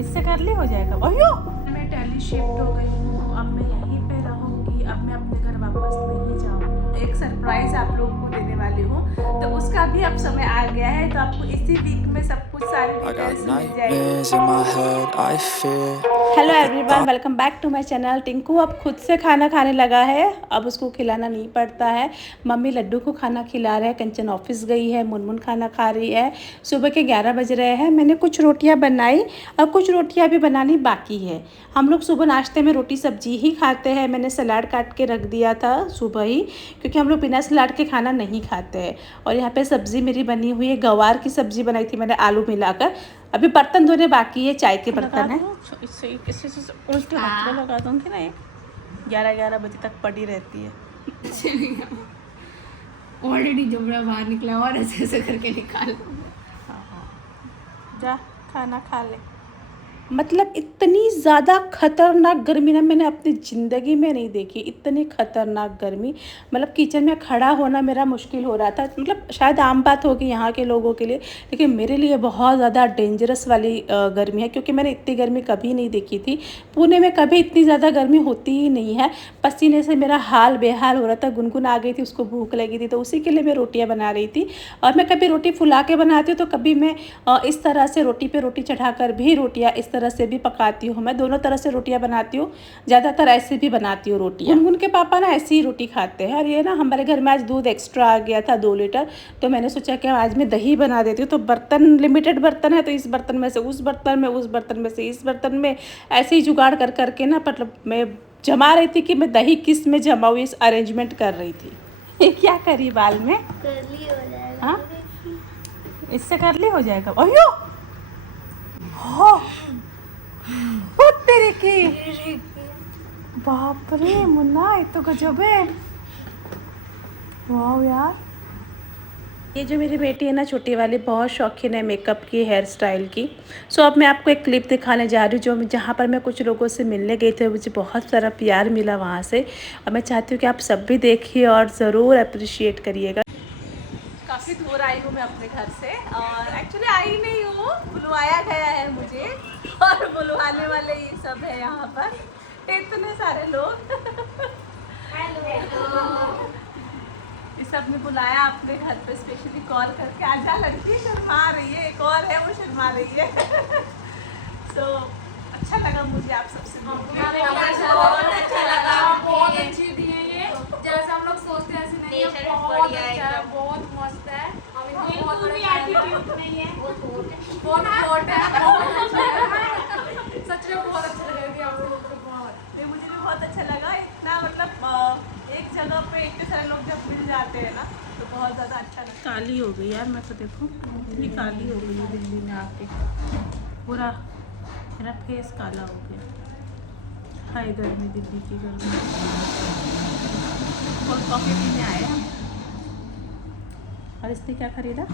इससे कर ली हो जाएगा। ओयो मैं दिल्ली शिफ्ट हो गई हूँ, अब मैं यहीं पे रहूँगी, अब मैं अपने घर वापस नहीं जाऊँगी। एक सरप्राइज़ आप लोगों को देने वाली हूँ, तो उसका भी अब समय आ गया है, तो आपको इसी वीक में सब कुछ सारी डिटेल्स मिल जाएगी। Hello everyone, welcome back to my channel. Tinku अब खुद से खाना खाने लगा है, अब उसको खिलाना नहीं पड़ता है। मम्मी लड्डू को खाना खिला रहे हैं, कंचन ऑफिस गई है, मुनमुन खाना खा रही है। सुबह के 11 बज रहे हैं। मैंने कुछ रोटियां बनाई और कुछ रोटियां भी बनानी बाकी है। हम लोग सुबह नाश्ते में रोटी सब्जी ही खाते हैं। मैंने सलाद काट के रख दिया था सुबह ही, क्योंकि हम लोग बिना सलाद के खाना नहीं खाते हैं। और यहाँ पे सब्ज़ी मेरी बनी हुई है, गवार की सब्ज़ी बनाई थी मैंने आलू मिलाकर। अभी बर्तन धोने बाकी है, चाय के बर्तन है। इससे उल्टे हाथ में लगा दूँगी ना, ये 11-11 बजे तक पड़ी रहती है। ऑलरेडी जबड़ा बाहर निकला और ऐसे ऐसे करके निकाल। हाँ, जा खाना खा ले। मतलब इतनी ज़्यादा ख़तरनाक गर्मी ना मैंने अपनी ज़िंदगी में नहीं देखी। इतनी ख़तरनाक गर्मी, मतलब किचन में खड़ा होना मेरा मुश्किल हो रहा था। मतलब शायद आम बात होगी यहाँ के लोगों के लिए, लेकिन मेरे लिए बहुत ज़्यादा डेंजरस वाली गर्मी है, क्योंकि मैंने इतनी गर्मी कभी नहीं देखी थी। पुणे में कभी इतनी ज़्यादा गर्मी होती ही नहीं है। पसीने से मेरा हाल बेहाल हो रहा था। गुनगुन आ गई थी, उसको भूख लगी थी, तो उसी के लिए मैं रोटियाँ बना रही थी। और मैं कभी रोटी फुला के बनाती हूँ, तो कभी मैं इस तरह से रोटी पे रोटी चढ़ाकर भी रोटियाँ इस तरह से भी पकाती हूँ। मैं दोनों तरह से रोटियाँ बनाती हूँ, ज़्यादातर ऐसे भी बनाती हूँ रोटियाँ। गुनगुन के पापा ना ऐसी ही रोटी खाते हैं। और ये ना हमारे घर में आज दूध एक्स्ट्रा आ गया था 2 लीटर, तो मैंने सोचा कि आज मैं दही बना देती हूँ। तो बर्तन लिमिटेड बर्तन है, तो इस बर्तन में से उस बर्तन में, उस बर्तन में से इस बर्तन में, ऐसे ही जुगाड़ कर करके ना, मतलब मैं जमा रही थी कि मैं दही किस में जमाऊँ, इस अरेंजमेंट कर रही थी। ये क्या करी बाल में? कर्ली हो जाएगा। हाँ, इससे करली हो जाएगा। ओयो हो तेरे की, बाप रे मुन्ना, ये तो गजब है। वाह यार, ये जो मेरी बेटी है ना छोटी वाली, बहुत शौकीन है मेकअप की, हेयर स्टाइल की। सो अब मैं आपको एक क्लिप दिखाने जा रही हूँ, जहाँ पर मैं कुछ लोगों से मिलने गई थी। मुझे बहुत सारा प्यार मिला वहाँ से, और मैं चाहती हूँ कि आप सब भी देखिए और ज़रूर अप्रिशिएट करिएगा। काफ़ी दूर आई हूँ मैं अपने घर से, और एक्चुअली आई नहीं हूँ, बुलवाया गया है मुझे, और बुलवाने वाले ये सब है यहाँ पर, इतने सारे लोग। ये सब ने बुलाया अपने घर पे, स्पेशली कॉल करके। आजा लड़की, शर्मा रही है, एक और है वो शर्मा रही है। तो अच्छा लगा मुझे आप सबसे मिलके। बहुत अच्छा लगा, बहुत अच्छी दी है ये, जैसे हम लोग सोचते हैं ऐसे नहीं है, बहुत अच्छा है, बहुत मस्त है। बहुत एटीट्यूड नहीं है, बहुत हॉट है, बहुत अच्छा है। सच में बहुत अच्छा लगा आप लोगों को, बहुत। नहीं, मुझे भी बहुत अच्छा लगा। इतना मतलब एक जगह पे इतने सारे लोग जब मिल जाते हैं ना, तो बहुत ज़्यादा अच्छा लगता है। काली हो गई यार, मैं तो देखो इतनी काली हो गई है दिल्ली में आके, पूरा मेरा फेस काला हो गया। हाय गर्मी, दिल्ली की गर्मी। कोल्ड कॉफ़ी पीने आए हम। और इसने क्या खरीदा?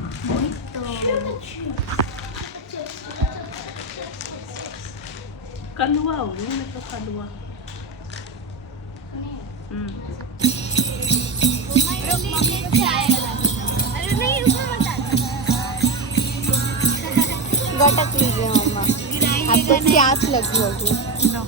कलुआ हो गई, मैं तो कलुआ। गटक लीजिए मम्मा, आपको प्यास लगी होगी।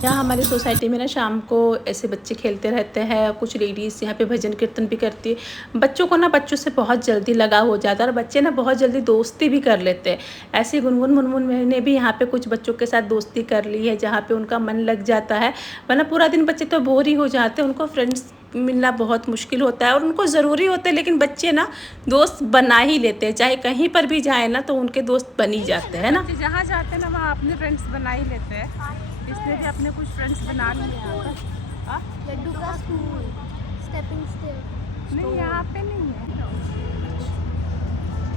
यहाँ हमारी सोसाइटी में ना शाम को ऐसे बच्चे खेलते रहते हैं। कुछ लेडीज़ यहाँ पे भजन कीर्तन भी करती है। बच्चों को ना बच्चों से बहुत जल्दी लगाव हो जाता है, और बच्चे ना बहुत जल्दी दोस्ती भी कर लेते हैं। ऐसे गुनगुन मुनमुन ने भी यहाँ पे कुछ बच्चों के साथ दोस्ती कर ली है, जहाँ पे उनका मन लग जाता है। वरना पूरा दिन बच्चे तो बोर ही हो जाते हैं, उनको फ्रेंड्स मिलना बहुत मुश्किल होता है, और उनको ज़रूरी होता है। लेकिन बच्चे ना दोस्त बना ही लेते हैं, चाहे कहीं पर भी जाए ना, तो उनके दोस्त बन ही जाते हैं ना। जहाँ जाते हैं ना वहाँ अपने फ्रेंड्स बना ही लेते हैं। इसने भी अपने कुछ फ्रेंड्स बना लिए। लड्डू का स्कूल, स्टेपिंग स्टोन। नहीं, यहाँ पे नहीं है।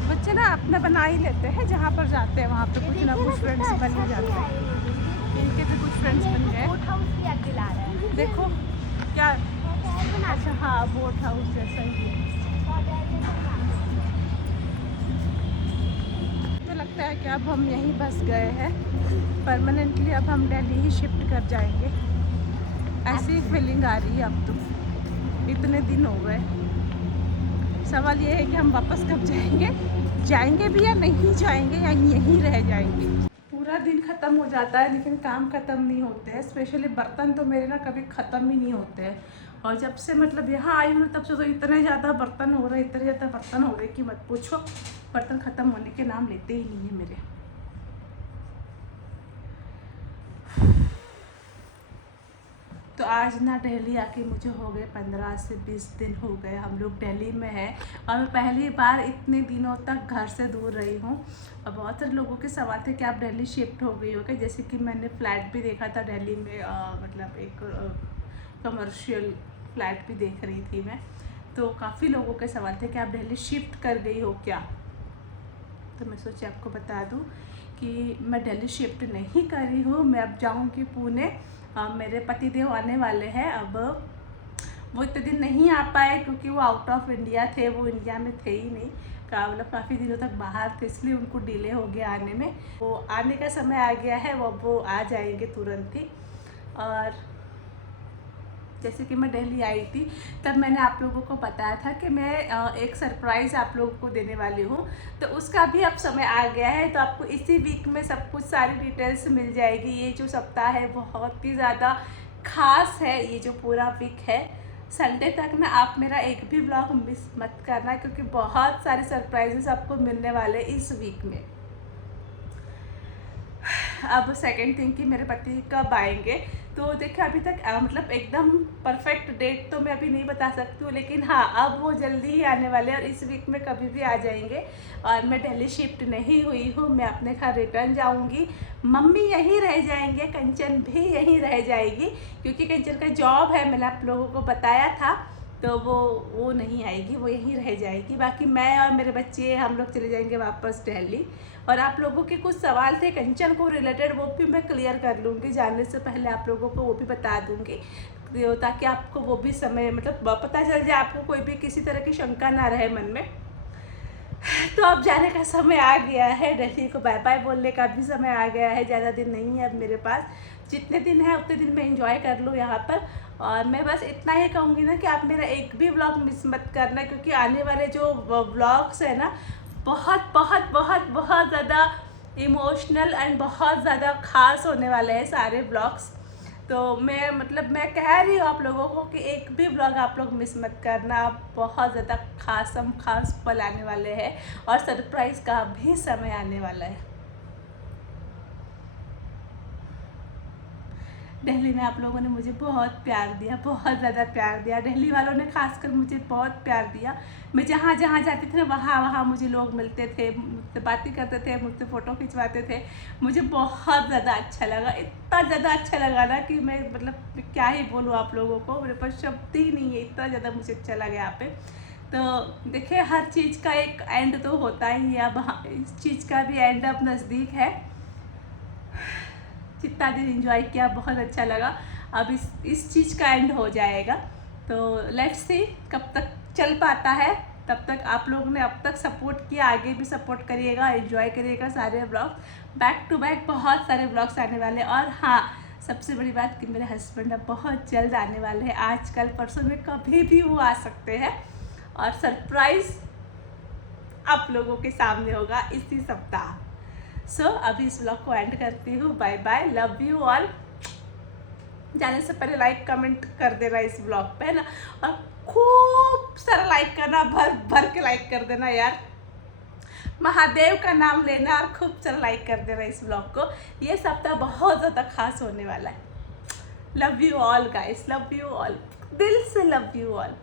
बच्चे ना अपना बना ही लेते हैं, जहाँ पर जाते हैं वहाँ पे कुछ ना कुछ फ्रेंड्स बन ही जाते हैं। इनके भी कुछ फ्रेंड्स बन गए। बोट हाउस भी आके ला रहा है। देखो क्या, अच्छा हाँ, बोट हाउस जैसा ही है। तो लगता है कि अब हम यहीं बस गए हैं परमानेंटली। अब हम दिल्ली ही शिफ्ट कर जाएंगे, ऐसी फीलिंग आ रही है अब तो। इतने दिन हो गए। सवाल ये है कि हम वापस कब जाएंगे भी या नहीं जाएंगे, या यहीं रह जाएंगे। पूरा दिन ख़त्म हो जाता है लेकिन काम ख़त्म नहीं होते हैं। स्पेशली बर्तन तो मेरे ना कभी ख़त्म ही नहीं होते हैं। और जब से मतलब यहाँ आई हूँ तब से तो इतने ज़्यादा बर्तन हो रहे कि मत पूछो। बर्तन ख़त्म होने के नाम लेते ही नहीं है मेरे। तो आज ना दिल्ली आके मुझे हो गए 15 से 20 दिन हो गए। हम लोग दिल्ली में हैं और मैं पहली बार इतने दिनों तक घर से दूर रही हूँ। और बहुत सारे लोगों के सवाल थे कि आप दिल्ली शिफ्ट हो गई हो क्या, जैसे कि मैंने फ्लैट भी देखा था दिल्ली में, मतलब एक कमर्शियल फ्लैट भी देख रही थी मैं। तो काफ़ी लोगों के सवाल थे कि आप दिल्ली शिफ्ट कर गई हो क्या। तो मैं सोची आपको बता दूँ कि मैं दिल्ली शिफ्ट नहीं कर रही हूँ। मैं अब जाऊँगी पुणे। मेरे पतिदेव आने वाले हैं। अब वो इतने दिन नहीं आ पाए क्योंकि वो आउट ऑफ इंडिया थे, वो इंडिया में थे ही नहीं, मतलब काफ़ी दिनों तक बाहर थे, इसलिए उनको डिले हो गया आने में। वो आने का समय आ गया है, वो आ जाएंगे तुरंत ही। और जैसे कि मैं दिल्ली आई थी तब मैंने आप लोगों को बताया था कि मैं एक सरप्राइज़ आप लोगों को देने वाली हूँ। तो उसका भी अब समय आ गया है। तो आपको इसी वीक में सब कुछ सारी डिटेल्स मिल जाएगी। ये जो सप्ताह है बहुत ही ज़्यादा ख़ास है। ये जो पूरा वीक है, संडे तक ना आप मेरा एक भी ब्लॉग मिस मत करना क्योंकि बहुत सारे सरप्राइजेस आपको मिलने वाले इस वीक में। अब सेकंड थिंग कि मेरे पति कब आएंगे, तो देखिए अभी तक मतलब एकदम परफेक्ट डेट तो मैं अभी नहीं बता सकती हूँ, लेकिन हाँ अब वो जल्दी ही आने वाले हैं और इस वीक में कभी भी आ जाएंगे। और मैं दिल्ली शिफ्ट नहीं हुई हूँ, मैं अपने घर रिटर्न जाऊँगी। मम्मी यहीं रह जाएंगे, कंचन भी यहीं रह जाएगी क्योंकि कंचन का जॉब है, मैंने आप लोगों को बताया था। तो वो नहीं आएगी, वो यहीं रह जाएगी। बाकी मैं और मेरे बच्चे हम लोग चले जाएंगे वापस दिल्ली। और आप लोगों के कुछ सवाल थे कंचन को रिलेटेड, वो भी मैं क्लियर कर लूँगी। जाने से पहले आप लोगों को वो भी बता दूँगी ताकि आपको वो भी समय मतलब पता चल जाए, आपको कोई भी किसी तरह की शंका ना रहे मन में। तो अब जाने का समय आ गया है, दिल्ली को बाय बाय बोलने का भी समय आ गया है। ज़्यादा दिन नहीं है अब मेरे पास, जितने दिन है उतने दिन मैं एंजॉय कर लूँ यहाँ पर। और मैं बस इतना ही कहूँगी ना कि आप मेरा एक भी व्लॉग मिस मत करना क्योंकि आने वाले जो व्लॉग्स है ना बहुत बहुत बहुत बहुत ज़्यादा इमोशनल एंड बहुत ज़्यादा ख़ास होने वाले हैं सारे व्लॉग्स। तो मैं कह रही हूँ आप लोगों को कि एक भी व्लॉग आप लोग मिस मत करना। बहुत ज़्यादा खास पल आने वाले हैं और सरप्राइज़ का भी समय आने वाला है। दिल्ली में आप लोगों ने मुझे बहुत प्यार दिया, बहुत ज़्यादा प्यार दिया। दिल्ली वालों ने खासकर मुझे बहुत प्यार दिया। मैं जहाँ जहाँ जाती थी ना वहाँ मुझे लोग मिलते थे, मुझसे बातें करते थे, मुझसे फ़ोटो खिंचवाते थे। मुझे बहुत ज़्यादा अच्छा लगा, इतना ज़्यादा अच्छा लगा ना कि मैं क्या ही बोलूँ आप लोगों को, मेरे पास शब्द ही नहीं है, इतना ज़्यादा मुझे अच्छा लगा यहाँ पे। तो देखिए हर चीज़ का एक एंड तो होता ही है। अब इस चीज़ का भी एंड अब नज़दीक है। जितना दिन एंजॉय किया बहुत अच्छा लगा, अब इस चीज़ का एंड हो जाएगा। तो लेट्स सी कब तक चल पाता है। तब तक आप लोगों ने अब तक सपोर्ट किया, आगे भी सपोर्ट करिएगा, एंजॉय करिएगा सारे ब्लॉग्स। बैक टू बैक बहुत सारे ब्लॉग्स आने वाले। और हाँ, सबसे बड़ी बात कि मेरे हस्बैंड अब बहुत जल्द आने वाले हैं, आजकल परसों में कभी भी वो आ सकते हैं। और सरप्राइज़ आप लोगों के सामने होगा इसी सप्ताह। सो अभी इस ब्लॉग को एंड करती हूँ। Bye bye, love you all. जाने से पहले लाइक कमेंट कर देना इस ब्लॉग पे, है ना, और खूब सारा लाइक करना, भर भर के लाइक कर देना यार। महादेव का नाम लेना और खूब सारा लाइक कर देना इस ब्लॉग को। ये सप्ताह बहुत ज़्यादा खास होने वाला है। Love you all guys, love you all, दिल से लव यू ऑल।